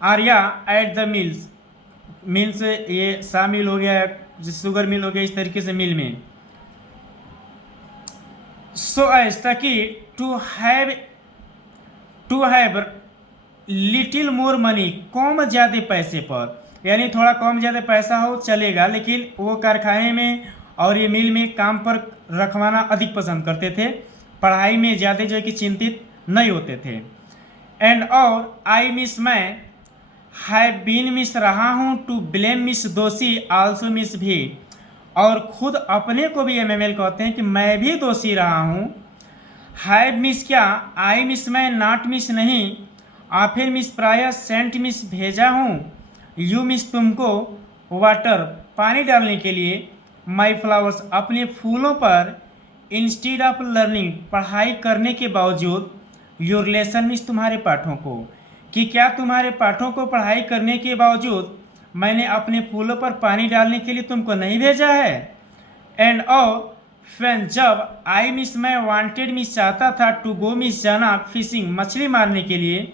और या एट द मिल्स मीन्स ये सा मिल हो गया, शुगर मिल हो गया, इस तरीके से मिल में। सो एज ताकि to have little more money, कम ज़्यादा पैसे पर, यानी थोड़ा कम ज़्यादा पैसा हो चलेगा, लेकिन वो कारखाने में और ये मिल में काम पर रखवाना अधिक पसंद करते थे। पढ़ाई में ज़्यादा जो है कि चिंतित नहीं होते थे। एंड और आई मिस, मैं हैव बीन मिस रहा हूँ, टू ब्लेम मिस दोषी, आल्सो मिस भी, और खुद अपने को भी एमएमएल कहते हैं कि मैं भी दोषी रहा हूँ। हैव मिस क्या, आई मिस मैं, नॉट मिस नहीं, आफिर मिस प्रायः, सेंट मिस भेजा हूँ, यू मिस तुमको, वाटर पानी डालने के लिए, माई फ्लावर्स अपने फूलों पर, इंस्टीड ऑफ लर्निंग पढ़ाई करने के बावजूद, योर लेसन मिस तुम्हारे पाठों को, कि क्या तुम्हारे पाठों को पढ़ाई करने के बावजूद मैंने अपने फूलों पर पानी डालने के लिए तुमको नहीं भेजा है। एंड और फैन जब आई मिस मैं वांटेड मिस चाहता था, टू गो मिस जाना, फिशिंग मछली मारने के लिए,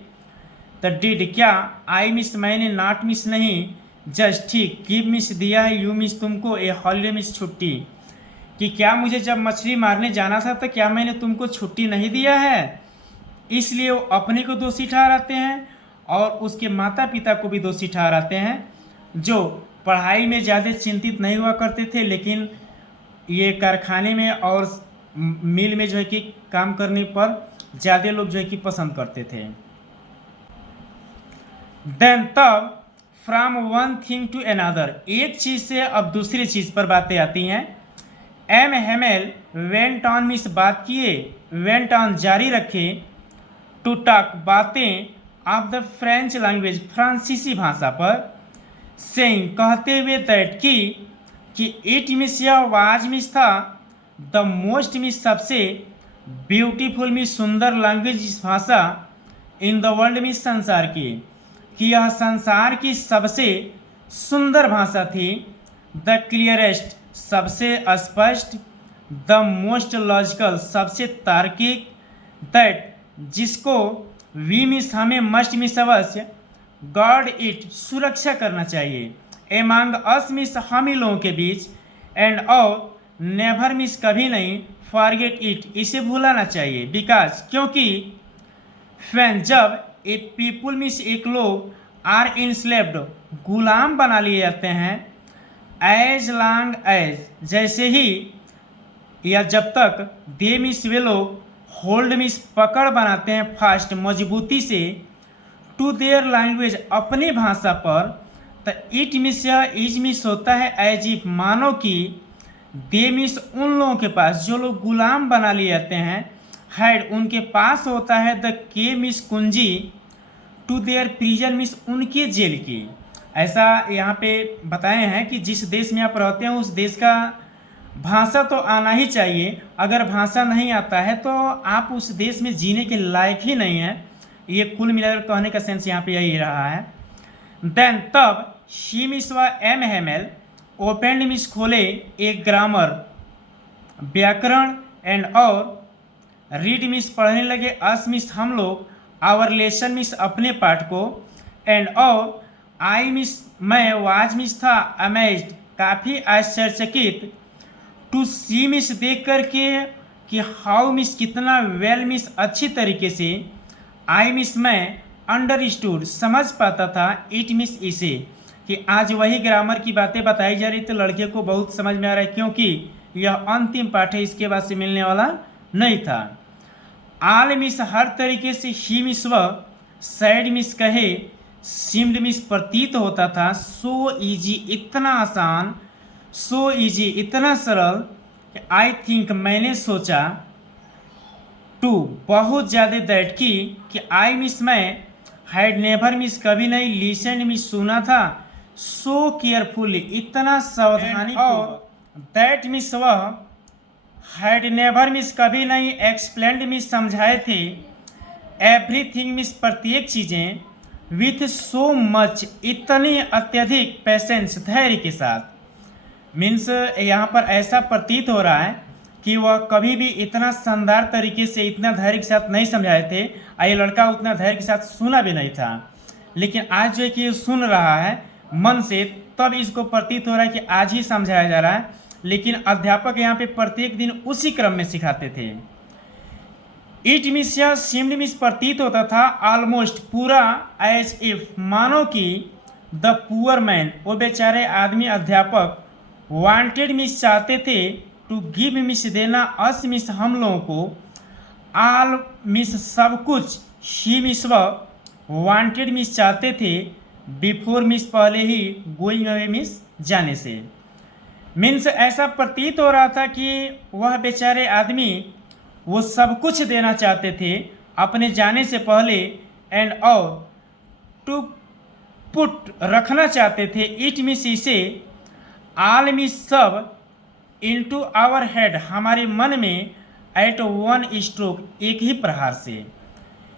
द डिड क्या, आई मिस मैंने, नॉट मिस नहीं, जस्ट ठीक, गिव मिस दिया है, यू मिस तुमको, ए हॉलीडे मिस छुट्टी, कि क्या मुझे जब मछली मारने जाना था तो क्या मैंने तुमको छुट्टी नहीं दिया है। इसलिए वो अपने को दोषी ठहराते हैं और उसके माता पिता को भी दोषी ठहराते हैं, जो पढ़ाई में ज़्यादा चिंतित नहीं हुआ करते थे, लेकिन ये कारखाने में और मिल में जो है कि काम करने पर ज़्यादा लोग जो है कि पसंद करते थे। देन तब from one thing to another, एक चीज़ से अब दूसरी चीज़ पर बातें आती हैं। M Hamel went on miss बात किए, वेंट ऑन जारी रखे, टू टॉक बातें, ऑफ द फ्रेंच लैंग्वेज फ्रांसीसी भाषा पर, सेइंग कहते हुए दैट कि इट मिस यह वाज मिस था, द मोस्ट मिस सबसे, ब्यूटीफुल मिस सुंदर, लैंग्वेज इस भाषा, इन द वर्ल्ड मिस संसार की, कि यह संसार की सबसे सुंदर भाषा थी, द क्लियरेस्ट सबसे स्पष्ट, द मोस्ट लॉजिकल सबसे तार्किक, दैट जिसको वी मिस हमें, मस्ट मिस अवश्य, गॉड इट सुरक्षा करना चाहिए, एमंग अस मिस हम ही लोगों के बीच, एंड और नेवर मिस कभी नहीं, फॉरगेट इट इसे भूलाना चाहिए, बिकॉज क्योंकि, फैन जब ए पीपुल मिस एक लोग, आर इंस्लेव्ड गुलाम बना लिए जाते हैं, एज लॉन्ग एज जैसे ही, या जब तक, दे मिस वे लोग, होल्ड मिस पकड़ बनाते हैं, फास्ट मजबूती से, टू देयर लैंग्वेज अपनी भाषा पर, तो इट मिस या इज मिस होता है एज इफ मानो कि, दे मिस उन लोगों के पास जो लोग गुलाम बना लिए जाते हैं, हैड उनके पास होता है, द के मिस कुंजी, टू देयर प्रिजन मिस उनके जेल की। ऐसा यहाँ पे बताए हैं कि जिस देश में आप रहते हैं उस देश का भाषा तो आना ही चाहिए, अगर भाषा नहीं आता है तो आप उस देश में जीने के लायक ही नहीं हैं। ये कुल मिलाकर कहने का सेंस यहाँ पे यही रहा है। देन तब शी मिस व एम हेमेल ओपेंड मिस खोले एक ग्रामर व्याकरण, एंड और रीड मिस पढ़ने लगे, अस मिस हम लोग, आवर लेसन मिस अपने पाठ को, एंड और आई मिस मैं, वाज मिस था, अमेज्ड काफ़ी आश्चर्यचकित, टू सी मिस देख करके कि हाउ मिस कितना, वेल मिस अच्छी तरीके से, आई मिस मैं, अंडरस्टूड समझ पाता था, इट मिस इसे, कि आज वही ग्रामर की बातें बताई जा रही तो लड़के को बहुत समझ में आ रहा है, क्योंकि यह अंतिम पाठ है, इसके बाद से मिलने वाला नहीं था। आल मिस हर तरीके से, ही मिस व, सैड मिस कहे, सिम्ड मिस प्रतीत होता था, सो इजी इतना आसान, सो इजी इतना सरल, आई थिंक मैंने सोचा, टू बहुत ज़्यादा दैट कि आई मिस मैं, हैड नेवर मिस कभी नहीं, लिसन मिस सुना था, सो केयरफुली इतना सावधानी, और दैट मिस वह, हैड नेवर मिस कभी नहीं, एक्सप्लेंड मिस समझाए थे, एवरीथिंग मिस प्रत्येक चीज़ें, विथ सो मच, इतनी अत्यधिक पेशेंस, धैर्य के साथ। मीन्स यहाँ पर ऐसा प्रतीत हो रहा है कि वह कभी भी इतना शानदार तरीके से इतना धैर्य के साथ नहीं समझाए थे, और ये लड़का उतना धैर्य के साथ सुना भी नहीं था। लेकिन आज जो है कि ये सुन रहा है मन से, तब इसको प्रतीत हो रहा है कि आज ही समझाया जा रहा है। लेकिन अध्यापक यहाँ पे प्रत्येक दिन उसी क्रम में सिखाते थे। इट मीन्स या सिम्ड मीन्स प्रतीत होता था ऑलमोस्ट पूरा, एज इफ मानो कि द पुअर मैन, वो बेचारे आदमी अध्यापक, वांटेड मीन्स चाहते थे, टू गिव मीन्स देना, अस मीन्स हम लोगों को, ऑल मीन्स सब कुछ, ही मीन्स वह, वांटेड मीन्स चाहते थे, बिफोर मीन्स पहले ही, गोइंग अवे मीन्स जाने से। मीन्स ऐसा प्रतीत हो रहा था कि वह बेचारे आदमी वो सब कुछ देना चाहते थे अपने जाने से पहले, एंड और टू पुट रखना चाहते थे, इट मीन्स इसे, ऑल मीन्स सब, इनटू आवर हेड हमारे मन में, एट वन स्ट्रोक एक ही प्रहार से,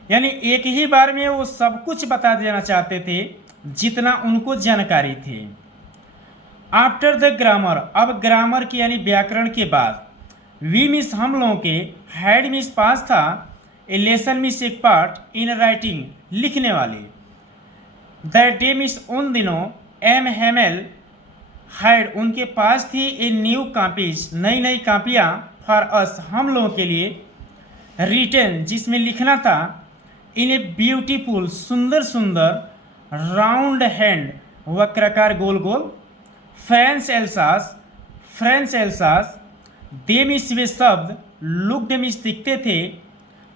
यानी एक ही बार में वो सब कुछ बता देना चाहते थे जितना उनको जानकारी थी। आफ्टर द ग्रामर, अब ग्रामर की यानी व्याकरण के बाद, वी मीन्स हम लोगों के, हैड मीन्स पास था, ए लेसन मीन्स एक पार्ट, इन राइटिंग लिखने वाले, दैट डे मीन्स उन दिनों, एम हेमेल हैड उनके पास थी, ए न्यू कापीज नई नई कापियाँ, फॉर अस हम लोगों के लिए, रिटन जिसमें लिखना था, इन ए ब्यूटीफुल सुंदर सुंदर, राउंड हैंड वक्राकार गोल गोल, French Alsace French Alsace, they miss way शब्द, लुक्ड मिस दिखते थे,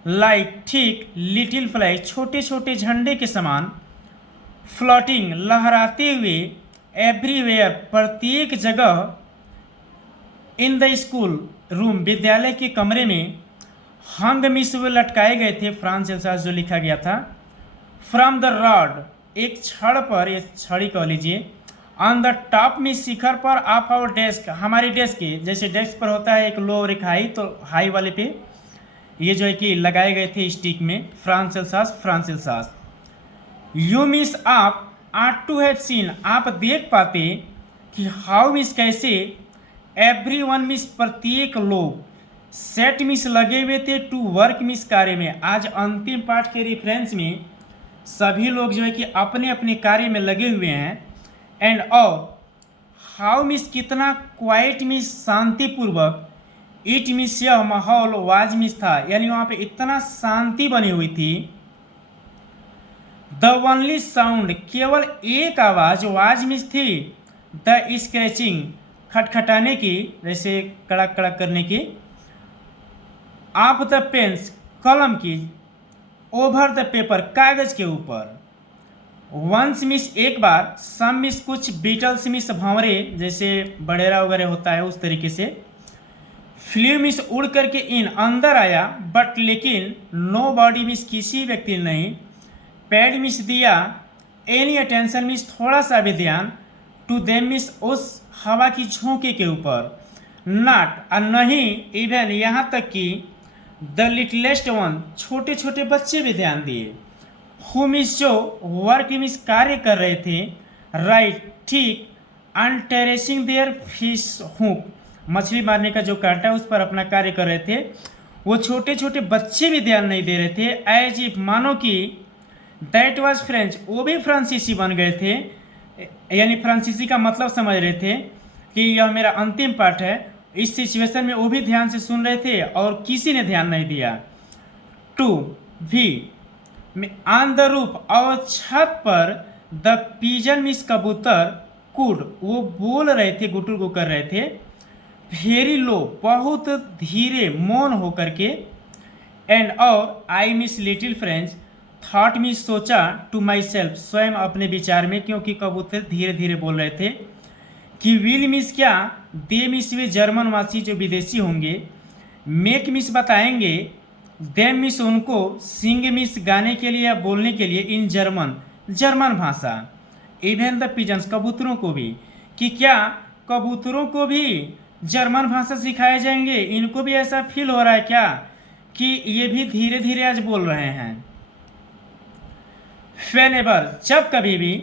लाइक ठीक, लिटिल फ्लाई छोटे छोटे झंडे के समान, फ्लोटिंग लहराते हुए, एवरीवेयर प्रत्येक जगह, इन द स्कूल रूम विद्यालय के कमरे में, हंग मिस वे लटकाए गए थे, फ्रांस एल्सास जो लिखा गया था, फ्रॉम द रॉड एक छड़ पर, ये छड़ी कह लीजिए, ऑन द टॉप में शिखर पर, ऑफ आवर डेस्क हमारी डेस्क के, जैसे डेस्क पर होता है एक लो और एक हाई, तो हाई वाले पे ये जो है कि लगाए गए थे स्टिक में, France Alsace France Alsace. You miss आप, आट टू हैव सीन आप देख पाते कि, हाउ मिस कैसे, एवरी वन मिस प्रत्येक लोग, सेट मिस लगे हुए थे, टू वर्क मिस कार्य में, आज अंतिम पाठ के रेफरेंस में सभी लोग जो है कि अपने अपने कार्य में लगे हुए हैं, एंड और हाउ मिस कितना, क्वाइट मिस शांतिपूर्वक, इट मिस यह माहौल, वाज मिस था यानी वहाँ पे इतना शांति बनी हुई थी, द ओनली साउंड केवल एक आवाज़, वाज मिस थी, द स्क्रैचिंग खटखटाने की, जैसे कड़क कड़क करने की, ऑफ द पेन्स कलम की, ओवर द पेपर कागज के ऊपर, वंस मिस एक बार, सम मिस कुछ, बीटल्स मिस भंवरे जैसे बडेरा वगैरह होता है उस तरीके से, फ्लू मिस उड़ करके, इन अंदर आया, बट लेकिन, नो बॉडी मिस किसी व्यक्ति ने नहीं, पैड मिस दिया, एनी अटेंशन मिस थोड़ा सा भी ध्यान, टू देम मिस उस हवा की झोंके के ऊपर, नॉट नहीं, इवन यहाँ तक कि, द लिटलेस्ट वन छोटे छोटे बच्चे भी ध्यान दिए, हु मिस जो वर्क मिस कार्य कर रहे थे, राइट ठीक, अनटेरेसिंग देयर फिश हुक मछली मारने का जो कांटा उस पर अपना कार्य कर रहे थे, वो छोटे छोटे बच्चे भी ध्यान नहीं दे रहे थे, एज इफ मानो कि, दैट वाज फ्रेंच वो भी फ्रांसीसी बन गए थे, यानी फ्रांसीसी का मतलब समझ रहे थे कि यह मेरा अंतिम पाठ है। इस सिचुएशन में वो भी ध्यान से सुन रहे थे और किसी ने ध्यान नहीं दिया। टू भी ऑन द रूफ और छत पर, द पिजन मिस कबूतर, कुड वो बोल रहे थे, गुटुर को कर रहे थे, वेरी लो बहुत धीरे मौन होकर के, एंड और I miss little French thought miss सोचा, टू माई सेल्फ स्वयं अपने विचार में, क्योंकि कबूतर धीरे धीरे बोल रहे थे, कि विल मिस क्या, दे मिस वे जर्मन वासी जो विदेशी होंगे, मेक मिस बताएंगे, देम मिस उनको, सिंग मिस गाने के लिए या बोलने के लिए, इन जर्मन जर्मन भाषा, इवन द पिजन्स कबूतरों को भी, कि क्या कबूतरों को भी जर्मन भाषा सिखाए जाएंगे। इनको भी ऐसा फील हो रहा है क्या कि ये भी धीरे धीरे आज बोल रहे हैं। Whenever जब कभी भी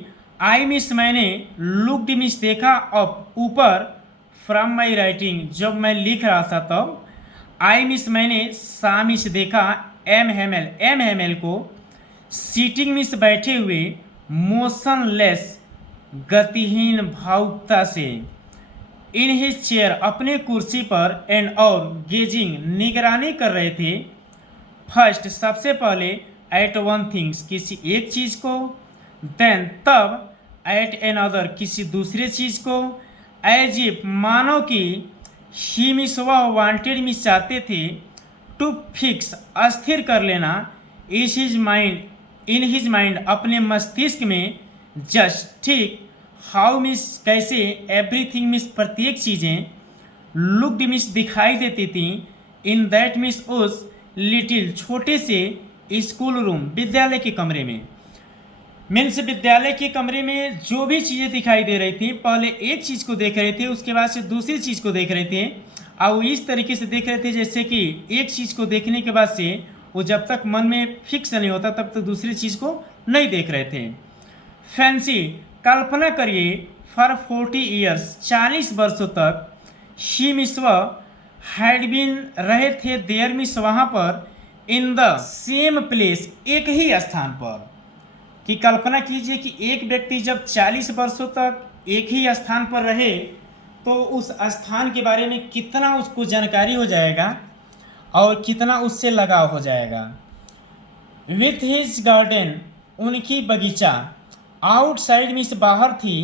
आई मिस मैंने लुकड मिस देखा अप ऊपर फ्रॉम माई राइटिंग जब मैं लिख रहा था तब आई मिस मैंने सा मिस देखा एम हेमल को सीटिंग मिस बैठे हुए मोशनलेस गतिहीन भावुकता से इन हिज चेयर अपने कुर्सी पर एंड और गेजिंग निगरानी कर रहे थे फर्स्ट सबसे पहले एट वन थिंग्स किसी एक चीज़ को देन तब एट एन अदर किसी दूसरे चीज़ को एज इफ मानो कि ही मिस वह वांटेड मिस चाहते थे टू फिक्स अस्थिर कर लेना is his mind in his mind अपने मस्तिष्क में जस्ट ठीक हाउ मिस कैसे एवरीथिंग मिस प्रत्येक चीज़ें लुकड मिस दिखाई देती थी इन दैट मिस उस लिटिल छोटे से स्कूल रूम विद्यालय के कमरे में मीन्स विद्यालय के कमरे में जो भी चीज़ें दिखाई दे रही थी पहले एक चीज़ को देख रहे थे उसके बाद से दूसरी चीज़ को देख रहे थे और वो इस तरीके से देख रहे थे जैसे कि एक चीज़ को देखने के बाद से वो जब तक मन में फिक्स नहीं होता तब तक दूसरी चीज़ को नहीं देख रहे थे फैंसी कल्पना करिए फॉर 40 ईयर्स 40 वर्षों तक ही मिसव हैड बीन रहे थे देयर मिस वहाँ पर इन द सेम प्लेस एक ही स्थान पर कि कल्पना कीजिए कि एक व्यक्ति जब 40 वर्षों तक एक ही स्थान पर रहे तो उस स्थान के बारे में कितना उसको जानकारी हो जाएगा और कितना उससे लगाव हो जाएगा विथ हिज गार्डन उनकी बगीचा आउटसाइड मीन्स बाहर थी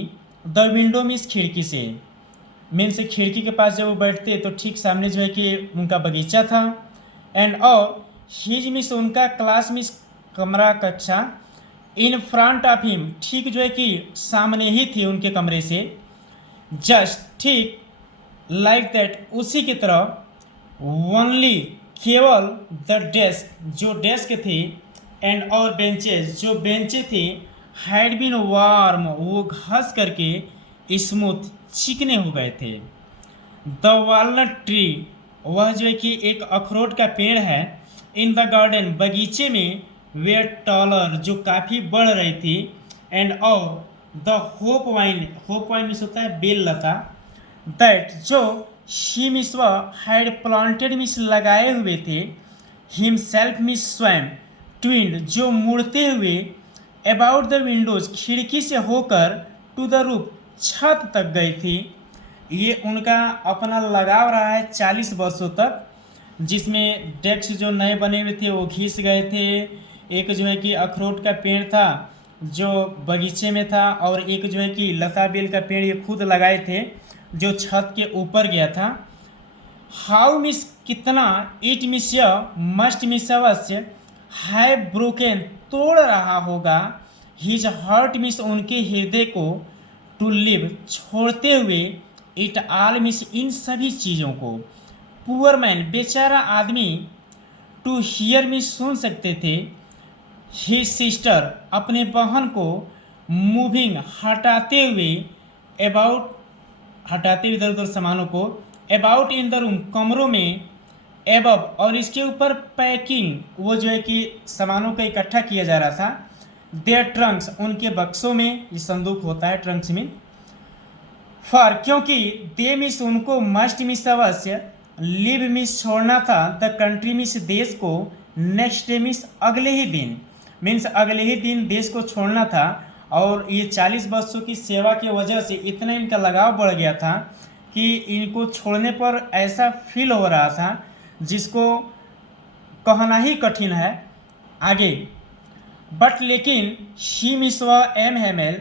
द विंडो मीन्स खिड़की से मीन्स खिड़की के पास जब वो बैठते तो ठीक सामने जो है कि उनका बगीचा था एंड और हिज मिस उनका क्लास मिस कमरा कक्षा इन फ्रंट ऑफ हिम ठीक जो है कि सामने ही थी उनके कमरे से जस्ट ठीक लाइक दैट उसी की तरह ओनली केवल द डेस्क जो डेस्क थी एंड और बेंचेस जो बेंचे थी हैड बीन वार्म वो घस करके स्मूथ चिकने हो गए थे द वॉलनट ट्री वह जो है कि एक अखरोट का पेड़ है इन द गार्डन बगीचे में वेयर टॉलर जो काफ़ी बढ़ रही थी एंड और द होप वाइन मिस होता है बेल लता दैट जो शी मिसवा हैड प्लांटेड मिस लगाए हुए थे हिमसेल्फ मिस स्वयं ट्विंड जो मुड़ते हुए अबाउट द विंडोज खिड़की से होकर टू द रूफ छत तक गई थी ये उनका अपना लगाव रहा है 40 वर्षों तक जिसमें डेस्क जो नए बने हुए थे वो घिस गए थे एक जो है कि अखरोट का पेड़ था जो बगीचे में था और एक जो है कि लता बेल का पेड़ ये खुद लगाए थे जो छत के ऊपर गया था हाउ मिस कितना इट मिस मस्ट मिस अवश्य है ब्रोकन तोड़ रहा होगा हिज हार्ट मिस उनके हृदय को टू लिव छोड़ते हुए इट आल मिस इन सभी चीज़ों को पुअर मैन बेचारा आदमी टू हियर मिस सुन सकते थे ही सिस्टर अपने बहन को मूविंग हटाते हुए इधर उधर सामानों को अबाउट इन द रूम कमरों में एबव और इसके ऊपर पैकिंग वो जो है कि सामानों का इकट्ठा किया जा रहा था देयर ट्रंक्स उनके बक्सों में ये संदूक होता है ट्रंक्स में फॉर क्योंकि दे मिस उनको मस्ट मिस अवश्य लिव मिस छोड़ना था द कंट्री मिस देश को नेक्स्ट डे मिस अगले ही दिन मीन्स अगले ही दिन देश को छोड़ना था और ये 40 वर्षों की सेवा की वजह से इतना इनका लगाव बढ़ गया था कि इनको छोड़ने पर ऐसा फील हो रहा था जिसको कहना ही कठिन है आगे बट लेकिन शी मिस व एम हेमेल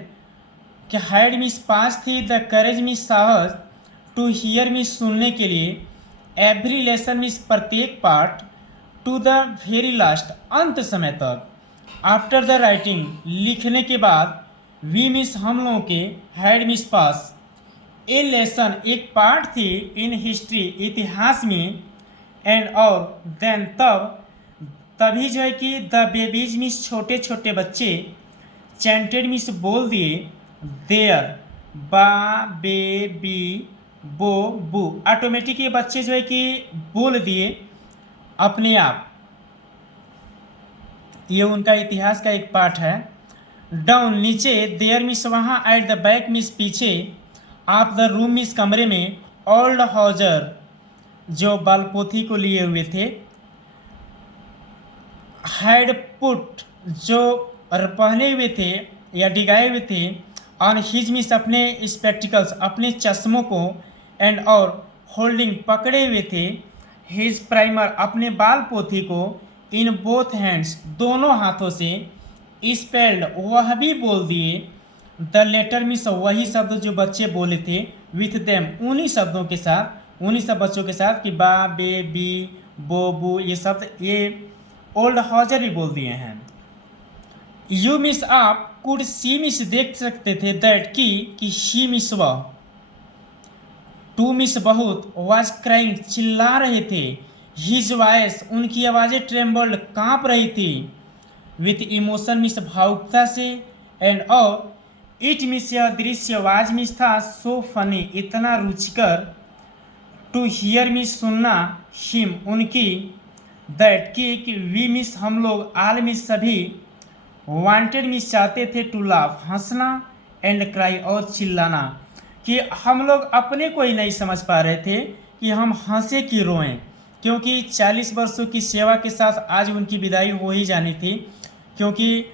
कि हैड मिस पास थी द करेज मिस साहस टू हियर मिस सुनने के लिए एवरी लेसन मिस प्रत्येक part two the very last अंत समय तक आफ्टर द राइटिंग लिखने के बाद वी मिस हम लोगों के had miss pass A lesson एक पार्ट थी इन हिस्ट्री इतिहास में एंड और देन तभी जो है कि द बेबीज मिस छोटे छोटे बच्चे चैंटेड मिस बोल दिए देयर बा बे बी बो बू ऑटोमेटिक ये बच्चे जो है कि बोल दिए अपने आप ये उनका इतिहास का एक पार्ट है डाउन नीचे, देयर मीन्स वहाँ, एट द बैक मीन्स पीछे, आप द रूम मीन्स कमरे में, ओल्ड हॉजर जो बालपोथी को लिए हुए थे, हैड पुट जो पहने हुए थे या डिगाए हुए थे, ऑन हिज मीन्स अपने स्पेक्टिकल्स अपने चश्मों को, एंड और होल्डिंग पकड़े हुए थे, हिज प्राइमर अपने बाल पोथी को, इन बोथ हैंड्स दोनों हाथों से, स्पेल्ड वह भी बोल दिए, द लेटर मीन्स वही शब्द जो बच्चे बोले थे, विथ देम उन्हीं शब्दों के साथ, उन्हीं सब बच्चों के साथ कि बा बे बी बो बू, ये शब्द ये ओल्ड हॉजर भी बोल दिए हैं। यू मिस आप कुड सी मिस देख सकते थे, दैट कि शी मिस वह, टू मिस बहुत, वाज क्राइंग चिल्ला रहे थे, हिज वॉइस उनकी आवाज़ें ट्रेम्बल्ड कांप रही थी, विथ इमोशन मिस भावुकता से, एंड और इट मिस यह दृश्य वाज मिस था, सो फनी इतना रुचिकर, टू हियर मिस सुनना, हिम उनकी, दैट कि वी मिस हम लोग, आल मिस सभी, वांटेड मिस चाहते थे, टू लाफ हंसना, एंड क्राई और चिल्लाना, कि हम लोग अपने को ही नहीं समझ पा रहे थे कि हम हंसे कि रोएं, क्योंकि 40 वर्षों की सेवा के साथ आज उनकी विदाई हो ही जानी थी, क्योंकि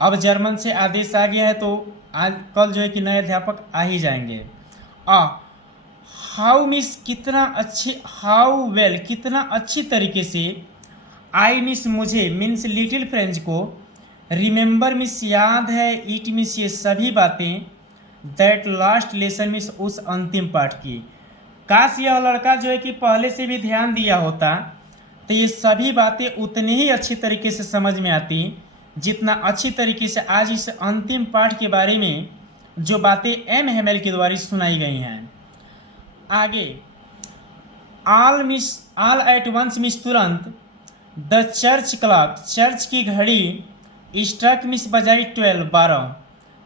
अब जर्मन से आदेश आ गया है, तो आज कल जो है कि नए अध्यापक आ ही जाएंगे। हाउ मिस कितना अच्छी, हाउ वेल कितना अच्छी तरीके से, आई मिस मुझे, मीन्स लिटिल फ्रेंच को, रिमेंबर मिस याद है, इट मिस ये सभी बातें, दैट लास्ट लेसन मिस उस अंतिम पाठ की। काश यह लड़का जो है कि पहले से भी ध्यान दिया होता तो ये सभी बातें उतनी ही अच्छी तरीके से समझ में आती जितना अच्छी तरीके से आज इस अंतिम पाठ के बारे में जो बातें एम हेमेल के द्वारा सुनाई गई हैं। आगे, ऑल एट वंस मिस तुरंत, द चर्च क्लॉक चर्च की घड़ी, स्ट्रक मिस बजाई 12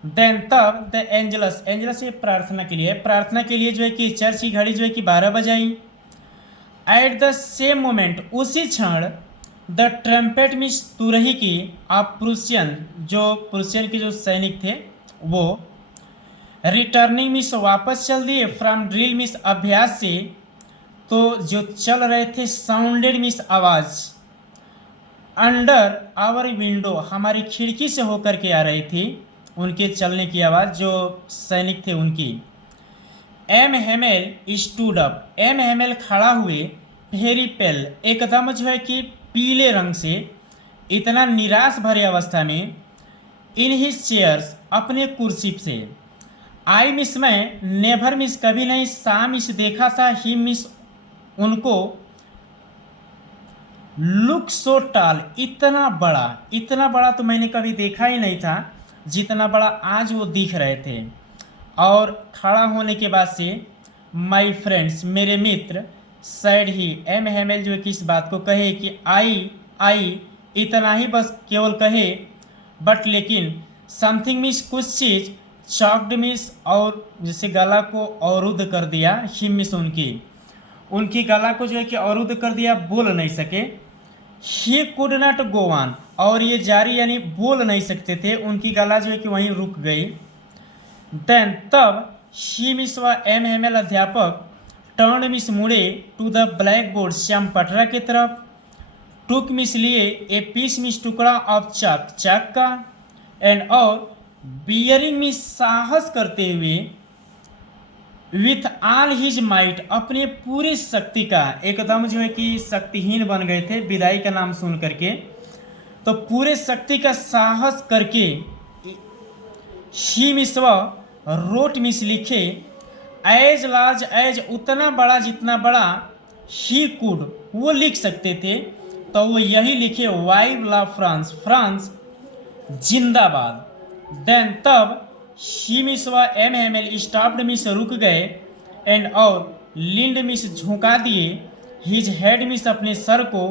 देन तब, द एंजलस एंजलस ये प्रार्थना के लिए, प्रार्थना के लिए जो है कि चर्च की घड़ी जो है कि 12 बजाई। एट द सेम मोमेंट उसी क्षण, द ट्रम्पेट मिस तुरही की, आप प्रुसियन के जो सैनिक थे वो, रिटर्निंग मिस वापस चल दिए, फ्रॉम ड्रिल मिस अभ्यास से, तो जो चल रहे थे, साउंडेड मिस आवाज़, अंडर आवर विंडो हमारी खिड़की से होकर के आ रही थी, उनके चलने की आवाज़, जो सैनिक थे उनकी। M Hamel stood up M Hamel खड़ा हुए, वेरी पेल एकदम जो है कि पीले रंग से, इतना निराश भरे अवस्था में, इन हिज चेयर्स अपने कुर्सी से, आई मिस मैं, नेभर मिस कभी नहीं, सा मिस देखा था, ही मिस उनको, लुक सो टाल इतना बड़ा तो मैंने कभी देखा ही नहीं था जितना बड़ा आज वो दिख रहे थे। और खड़ा होने के बाद से, माई फ्रेंड्स मेरे मित्र, सैड ही एम हेमेल जो है कि इस बात को कहे कि आई इतना ही बस केवल कहे, बट लेकिन समथिंग मिस कुछ चीज़, चॉक्ड मिस और जैसे गला को अवरुद्ध कर दिया, हिम मिस उनकी गला को जो है कि अवरुद्ध कर दिया, बोल नहीं सके। He could not go on और ये जारी यानी बोल नहीं सकते थे, उनकी गला जो है कि वहीं रुक गई। देन तब शी मिस व एम हेमेल अध्यापक टर्न मिस मुड़े टू द ब्लैक बोर्ड श्याम पटरा की तरफ, टुक मिस लिए ए पीस मिस टुकड़ा ऑफ चाक का, एंड और बियरिंग मिस साहस करते हुए, विथ ऑल हिज माइट अपने पूरी शक्ति का, एकदम जो है कि शक्तिहीन बन गए थे विदाई का नाम सुन करके, तो पूरे शक्ति का साहस करके ही मिस व रोट मिस लिखे, एज लार्ज एज उतना बड़ा जितना बड़ा, ही कुड वो लिख सकते थे, तो वो यही लिखे, वाइव ला फ्रांस फ्रांस जिंदाबाद। देन तब शी मिस व एम हेमेल स्टॉप्ड मिस रुक गए, एंड और लिंड मिस झुका दिए, हिज हेड मिस अपने सर को,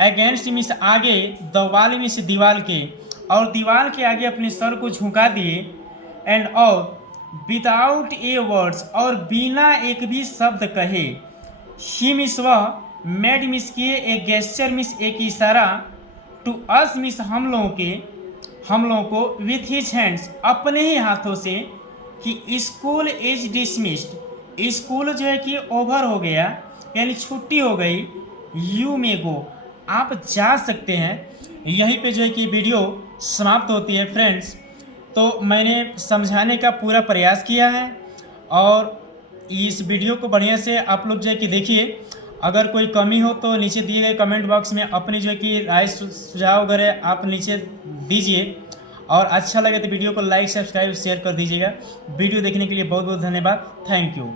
अगेंस्ट मिस आगे, द वॉल मिस दीवार के, और दीवार के आगे अपने सर को झुका दिए, एंड और विदाउट ए वर्ड्स और बिना एक भी शब्द कहे, ही मिस वह मेड मिस किए ए गेस्चर मिस एक इशारा, टू अस मिस हम लोगों के, हम लोगों को विथ हिज हैंड्स अपने ही हाथों से कि स्कूल इज डिसमिस्ड, स्कूल जो है कि ओवर हो गया यानी छुट्टी हो गई, यू मे गो आप जा सकते हैं। यहीं पे जो है कि वीडियो समाप्त होती है फ्रेंड्स। तो मैंने समझाने का पूरा प्रयास किया है और इस वीडियो को बढ़िया से आप लोग जो है कि देखिए। अगर कोई कमी हो तो नीचे दिए गए कमेंट बॉक्स में अपनी जो है कि राय सुझाव वगैरह आप नीचे दीजिए। और अच्छा लगे तो वीडियो को लाइक सब्सक्राइब शेयर कर दीजिएगा। वीडियो देखने के लिए बहुत बहुत धन्यवाद। Thank you.